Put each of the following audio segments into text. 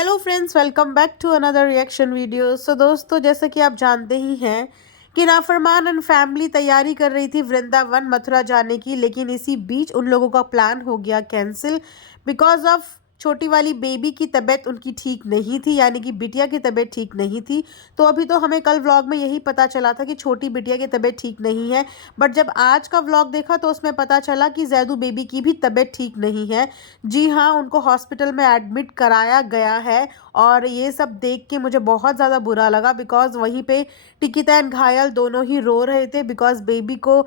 Hello friends, welcome back to another reaction video. So दोस्तों, जैसे कि आप जानते ही हैं कि नाफरमान एंड फैमिली तैयारी कर रही थी वृंदावन मथुरा जाने की, लेकिन इसी बीच उन लोगों का प्लान हो गया कैंसिल बिकॉज ऑफ छोटी वाली बेबी की तबीयत उनकी ठीक नहीं थी, यानी कि बिटिया की तबीयत ठीक नहीं थी। तो अभी तो हमें कल व्लॉग में यही पता चला था कि छोटी बिटिया की तबीयत ठीक नहीं है, बट जब आज का व्लॉग देखा तो उसमें पता चला कि जैदू बेबी की भी तबीयत ठीक नहीं है। जी हाँ, उनको हॉस्पिटल में एडमिट कराया गया है। और ये सब देख के मुझे बहुत ज़्यादा बुरा लगा बिकॉज़ वहीं पे टिकिता एंड घायल दोनों ही रो रहे थे बिकॉज़ बेबी को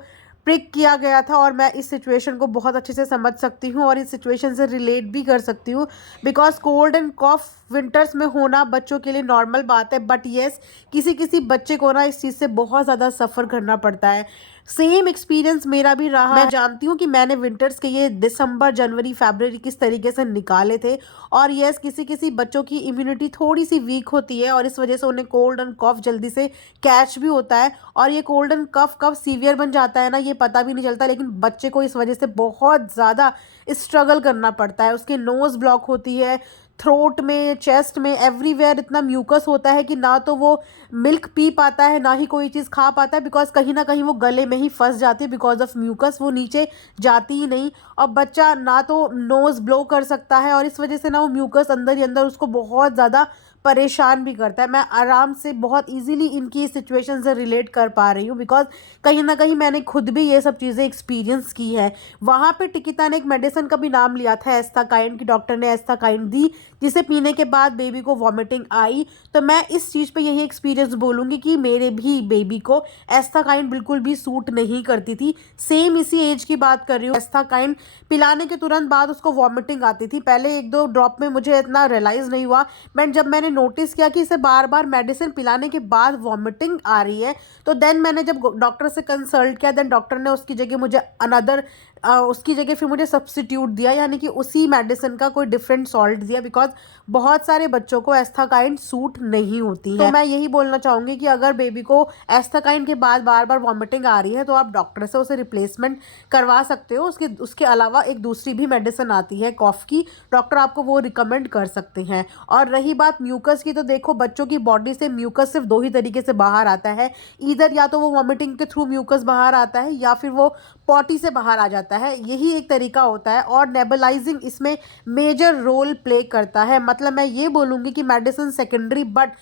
प्रिक किया गया था। और मैं इस सिचुएशन को बहुत अच्छे से समझ सकती हूँ और इस सिचुएशन से रिलेट भी कर सकती हूँ because cold and cough winters में होना बच्चों के लिए नॉर्मल बात है, बट येस, किसी किसी बच्चे को ना इस चीज़ से बहुत ज़्यादा सफ़र करना पड़ता है। सेम एक्सपीरियंस मेरा भी रहा। मैं जानती हूँ कि मैंने विंटर्स के ये दिसंबर जनवरी फरवरी किस तरीके से निकाले थे। और यस, किसी किसी बच्चों की इम्यूनिटी थोड़ी सी वीक होती है और इस वजह से उन्हें कोल्ड एंड कफ जल्दी से कैच भी होता है। और ये कोल्ड एंड कफ कब सीवियर बन जाता है ना, ये पता भी नहीं चलता, लेकिन बच्चे को इस वजह से बहुत ज़्यादा स्ट्रगल करना पड़ता है। उसकी नोज़ ब्लॉक होती है, थ्रोट में, चेस्ट में, एवरीवेयर इतना म्यूकस होता है कि ना तो वो मिल्क पी पाता है, ना ही कोई चीज़ खा पाता है बिकॉज कहीं ना कहीं वो गले में ही फंस जाती है बिकॉज ऑफ म्यूकस, वो नीचे जाती ही नहीं। और बच्चा ना तो नोज़ ब्लो कर सकता है और इस वजह से ना वो म्यूकस अंदर ही अंदर उसको बहुत ज़्यादा परेशान भी करता है। मैं आराम से बहुत इजीली इनकी सिचुएशन से रिलेट कर पा रही हूँ बिकॉज कहीं ना कहीं मैंने खुद भी ये सब चीज़ें एक्सपीरियंस की है। वहाँ पे टिकिता ने एक मेडिसिन का भी नाम लिया था, एस्थाकाइन की, डॉक्टर ने एस्थाकाइन दी जिसे पीने के बाद बेबी को वॉमिटिंग आई। तो मैं इस चीज़ पे यही एक्सपीरियंस बोलूँगी कि मेरे भी बेबी को एस्थाकाइन बिल्कुल भी सूट नहीं करती थी। सेम इसी एज की बात कर रही हूँ। एस्थाकाइन पिलाने के तुरंत बाद उसको वॉमिटिंग आती थी। पहले एक दो ड्रॉप में मुझे इतना रियलाइज़ नहीं हुआ, बट जब मैंने नोटिस किया कि इसे बार बार मेडिसिन पिलाने के बाद वॉमिटिंग आ रही है, तो देन मैंने जब डॉक्टर से कंसल्ट किया, देन डॉक्टर ने उसकी जगह मुझे अनदर उसकी जगह फिर मुझे सब्स्टिट्यूट दिया, यानी कि उसी मेडिसिन का कोई डिफरेंट सॉल्ट दिया बिकॉज बहुत सारे बच्चों को एस्थाकाइन सूट नहीं होती है। तो मैं यही बोलना चाहूँगी कि अगर बेबी को एस्थाकाइन के बाद बार बार वॉमिटिंग आ रही है तो आप डॉक्टर से उसे रिप्लेसमेंट करवा सकते हो। उसके अलावा एक दूसरी भी मेडिसिन आती है कॉफ़ की, डॉक्टर आपको वो रिकमेंड कर सकते हैं। और रही बात म्यूकस की, तो देखो, बच्चों की बॉडी से म्यूकस सिर्फ दो ही तरीके से बाहर आता है। ईदर या तो वो वॉमिटिंग के थ्रू म्यूकस बाहर आता है या फिर वो पॉटी से बाहर आ जाता है, यही एक तरीका होता है। और नेबुलाइजिंग इसमें मेजर रोल प्ले करता है। मतलब मैं ये बोलूँगी कि medicine secondary, but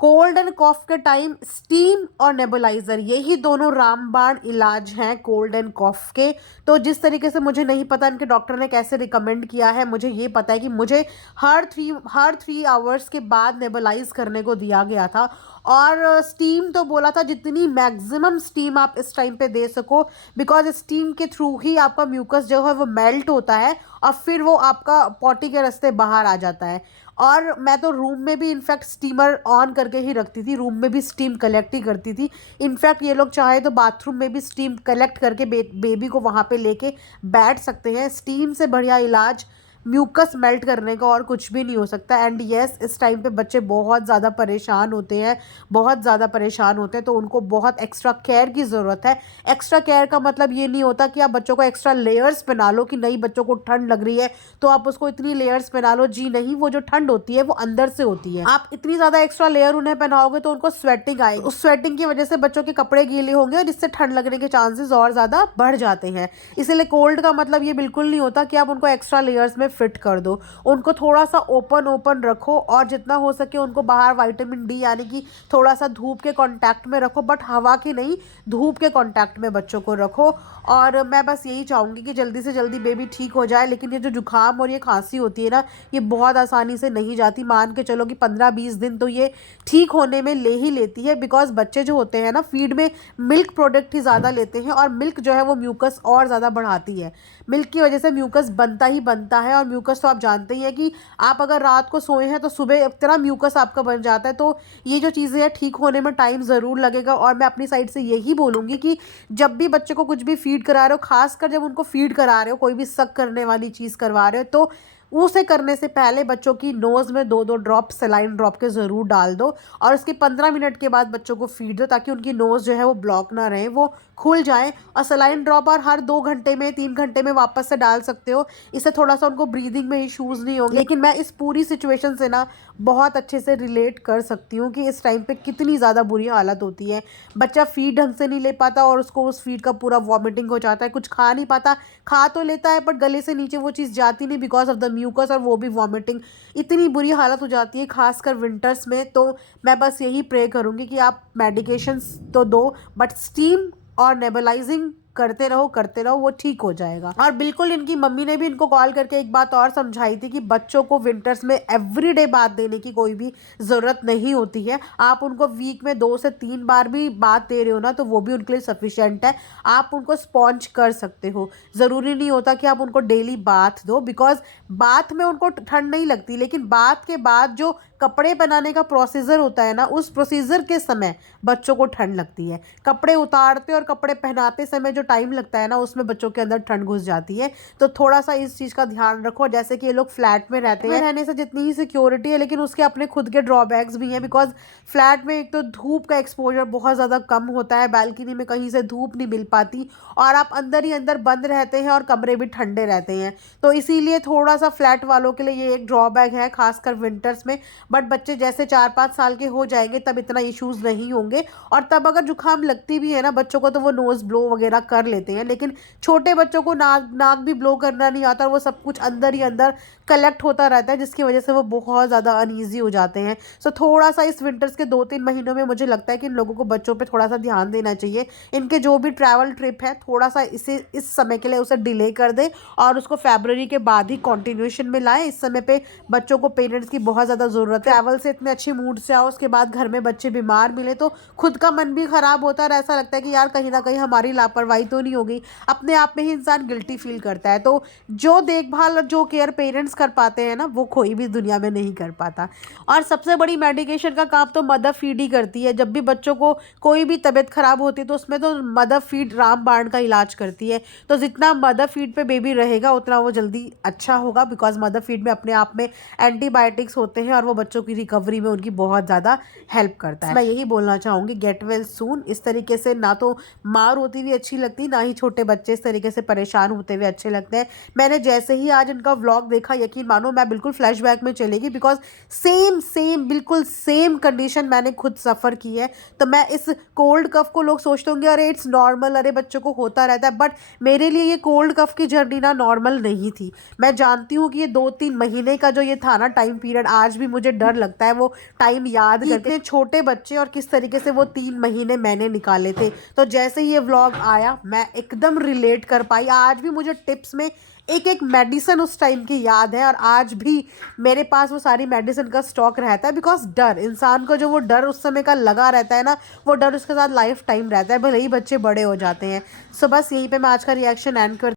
cold and cough के टाइम स्टीम और नेबुलाइजर, यही दोनों रामबाण इलाज हैं कोल्ड एंड कॉफ के। तो जिस तरीके से, मुझे नहीं पता इनके डॉक्टर ने कैसे रिकमेंड किया है, मुझे ये पता है कि मुझे हर थ्री आवर्स के बाद नेबुलाइज करने को दिया गया था। और स्टीम तो बोला था जितनी मैक्सिमम स्टीम आप इस टाइम पे दे सको बिकॉज स्टीम के थ्रू ही आपका म्यूकस जो है वो मेल्ट होता है और फिर वो आपका पॉटी के रास्ते बाहर आ जाता है। और मैं तो रूम में भी इनफैक्ट स्टीमर ऑन करके ही रखती थी, रूम में भी स्टीम कलेक्ट ही करती थी। इनफैक्ट ये लोग चाहे तो बाथरूम में भी स्टीम कलेक्ट करके बेबी को वहाँ पे लेके बैठ सकते हैं। स्टीम से बढ़िया इलाज म्यूकस मेल्ट करने का और कुछ भी नहीं हो सकता। एंड येस, इस टाइम पे बच्चे बहुत ज़्यादा परेशान होते हैं, बहुत ज़्यादा परेशान होते हैं, तो उनको बहुत एक्स्ट्रा केयर की ज़रूरत है। एक्स्ट्रा केयर का मतलब ये नहीं होता कि आप बच्चों को एक्स्ट्रा लेयर्स पहना लो कि नहीं, बच्चों को ठंड लग रही है तो आप उसको इतनी लेयर्स पहना लो। जी नहीं, वो जो ठंड होती है वो अंदर से होती है। आप इतनी ज़्यादा एक्स्ट्रा लेयर उन्हें पहनाओगे तो उनको स्वेटिंग आएगी, उस स्वेटिंग की वजह से बच्चों के कपड़े गीले होंगे और इससे ठंड लगने के चांसेस और ज़्यादा बढ़ जाते हैं। इसीलिए कोल्ड का मतलब ये बिल्कुल नहीं होता कि आप उनको एक्स्ट्रा लेयर्स में फिट कर दो। उनको थोड़ा सा ओपन ओपन रखो और जितना हो सके उनको बाहर विटामिन डी, यानी कि थोड़ा सा धूप के कांटेक्ट में रखो, बट हवा के नहीं, धूप के कांटेक्ट में बच्चों को रखो। और मैं बस यही चाहूँगी कि जल्दी से जल्दी बेबी ठीक हो जाए। लेकिन ये जो जुकाम और ये खांसी होती है ना, ये बहुत आसानी से नहीं जाती। मान के चलो कि 15-20 दिन तो ये ठीक होने में ले ही लेती है बिकॉज बच्चे जो होते हैं ना, फीड में मिल्क प्रोडक्ट ही ज़्यादा लेते हैं और मिल्क जो है वो म्यूकस और ज़्यादा बढ़ाती है। मिल्क की वजह से म्यूकस बनता ही बनता है और म्यूकस तो आप जानते ही हैं कि आप अगर रात को सोए हैं तो सुबह इतना म्यूकस आपका बन जाता है। तो ये जो चीज़ें हैं, ठीक होने में टाइम ज़रूर लगेगा। और मैं अपनी साइड से यही बोलूँगी कि जब भी बच्चे को कुछ भी फीड करा रहे हो, खासकर जब उनको फीड करा रहे हो, कोई भी सक करने वाली चीज़ करवा रहे हो, तो उसे करने से पहले बच्चों की नोज़ में 2-2 ड्रॉप सलाइन ड्रॉप के ज़रूर डाल दो और उसके 15 मिनट के बाद बच्चों को फीड दो, ताकि उनकी नोज़ जो है वो ब्लॉक ना रहे, वो खुल जाए। और सलाइन ड्रॉप और हर 2 घंटे में 3 घंटे में वापस से डाल सकते हो। इससे थोड़ा-सा उनको ब्रीदिंग में इश्यूज़ नहीं होंगे। लेकिन मैं इस पूरी सिचुएशन से ना बहुत अच्छे से रिलेट कर सकती हूँ कि इस टाइम पे कितनी ज़्यादा बुरी हालत होती है। बच्चा फ़ीड ढंग से नहीं ले पाता और उसको उस फ़ीड का पूरा वॉमिटिंग हो जाता है, कुछ खा नहीं पाता, खा तो लेता है बट गले से नीचे वो चीज़ जाती नहीं बिकॉज़ ऑफ द म्यूकस, और वो भी वॉमिटिंग। इतनी बुरी हालत हो जाती है ख़ासकर विंटर्स में। तो मैं बस यही प्रे करूँगी कि आप मेडिकेशंस तो दो बट स्टीम और नेबुलाइजिंग करते रहो, वो ठीक हो जाएगा। और बिल्कुल इनकी मम्मी ने भी इनको कॉल करके एक बात और समझाई थी कि बच्चों को विंटर्स में एवरीडे बात देने की कोई भी ज़रूरत नहीं होती है। आप उनको वीक में 2 से 3 बार भी बात दे रहे हो ना, तो वो भी उनके लिए सफिशिएंट है। आप उनको स्पॉन्ज कर सकते हो, ज़रूरी नहीं होता कि आप उनको डेली बाथ दो, बिकॉज़ बाथ में उनको ठंड नहीं लगती, लेकिन बाथ के बाद जो कपड़े बनाने का प्रोसीजर होता है ना, उस प्रोसीजर के समय बच्चों को ठंड लगती है। कपड़े उतारते और कपड़े पहनाते समय जो टाइम लगता है ना, उसमें बच्चों के अंदर ठंड घुस जाती है। तो थोड़ा-सा इस चीज़ का ध्यान रखो। जैसे कि ये लोग फ्लैट में रहते हैं, रहने से जितनी ही सिक्योरिटी है, लेकिन उसके अपने खुद के ड्रॉबैक्स भी हैं, बिकॉज़ फ्लैट में एक तो धूप का एक्सपोज़र बहुत ज़्यादा कम होता है, बालकनी में कहीं से धूप नहीं मिल पाती और आप अंदर ही अंदर बंद रहते हैं और कमरे भी ठंडे रहते हैं। तो इसीलिए थोड़ा-सा फ्लैट वालों के लिए ये एक ड्रॉबैक है, ख़ासकर विंटर्स में। बट बच्चे जैसे 4-5 साल के हो जाएंगे तब इतना इश्यूज़ नहीं होंगे। और तब अगर जुकाम लगती भी है ना बच्चों को, तो वो नोज़ ब्लो वगैरह कर लेते हैं। लेकिन छोटे बच्चों को नाक नाक भी ब्लो करना नहीं आता और वो सब कुछ अंदर ही अंदर कलेक्ट होता रहता है, जिसकी वजह से वो बहुत ज़्यादा अनईज़ी हो जाते हैं। सो थोड़ा-सा इस विंटर्स के 2-3 महीनों में मुझे लगता है कि इन लोगों को बच्चों पे थोड़ा-सा ध्यान देना चाहिए। इनके जो भी ट्रैवल ट्रिप है, थोड़ा-सा इसे इस समय के लिए उसे डिले कर दें और उसको फ़रवरी के बाद ही कंटिन्यूएशन में लाएँ। इस समय पे बच्चों को पेरेंट्स की बहुत ज़्यादा ज़रूरत है। ट्रैवल से इतने अच्छे मूड से आओ, उसके बाद घर में बच्चे बीमार मिले तो खुद का मन भी ख़राब होता है और ऐसा लगता है कि यार कहीं न कहीं हमारी लापरवाही तो नहीं हो गई। अपने आप में ही इंसान गिल्टी फ़ील करता है। तो जो देखभाल और जो केयर पेरेंट्स कर पाते हैं ना, वो कोई भी दुनिया में नहीं कर पाता। और सबसे बड़ी मेडिकेशन का काम तो मदर फीड ही करती है। जब भी बच्चों को कोई भी तबीयत ख़राब होती है तो उसमें तो मदर फीड रामबाण का इलाज करती है। तो जितना मदर फीड पे बेबी रहेगा उतना वो जल्दी अच्छा होगा, बिकॉज़ मदर फीड में अपने आप में एंटीबायोटिक्स होते हैं और वो बच्चों की रिकवरी में उनकी बहुत ज़्यादा हेल्प करता है। मैं यही बोलना चाहूँगी, गेट वेल सून। इस तरीके से ना तो माँ रोती हुई अच्छी लगती, ना ही छोटे बच्चे इस तरीके से परेशान होते हुए अच्छे लगते हैं। मैंने जैसे ही आज इनका व्लॉग देखा, यकीन मानो मैं बिल्कुल फ्लैशबैक में चली गई, बिकॉज़ सेम बिल्कुल सेम कंडीशन मैंने खुद सफ़र की है। तो मैं इस कोल्ड कफ़ को, लोग सोचते होंगे अरे इट्स नॉर्मल, अरे बच्चों को होता रहता है, बट मेरे लिए ये कोल्ड कफ़ की जर्नी ना नॉर्मल नहीं थी। मैं जानती हूँ कि ये 2-3 महीने का जो ये था ना टाइम पीरियड, आज भी मुझे डर लगता है वो टाइम याद करके। इतने छोटे बच्चे और किस तरीके से वो 3 महीने मैंने निकाले थे। तो जैसे ही ये व्लॉग आया मैं एकदम रिलेट कर पाई। आज भी मुझे टिप्स में एक मेडिसिन उस टाइम की याद है और आज भी मेरे पास वो सारी मेडिसिन का स्टॉक रहता है, बिकॉज़ डर, इंसान को जो वो डर उस समय का लगा रहता है ना, वो डर उसके साथ लाइफ टाइम रहता है, भले ही बच्चे बड़े हो जाते हैं। सो बस यहीं पे मैं आज का रिएक्शन एंड कर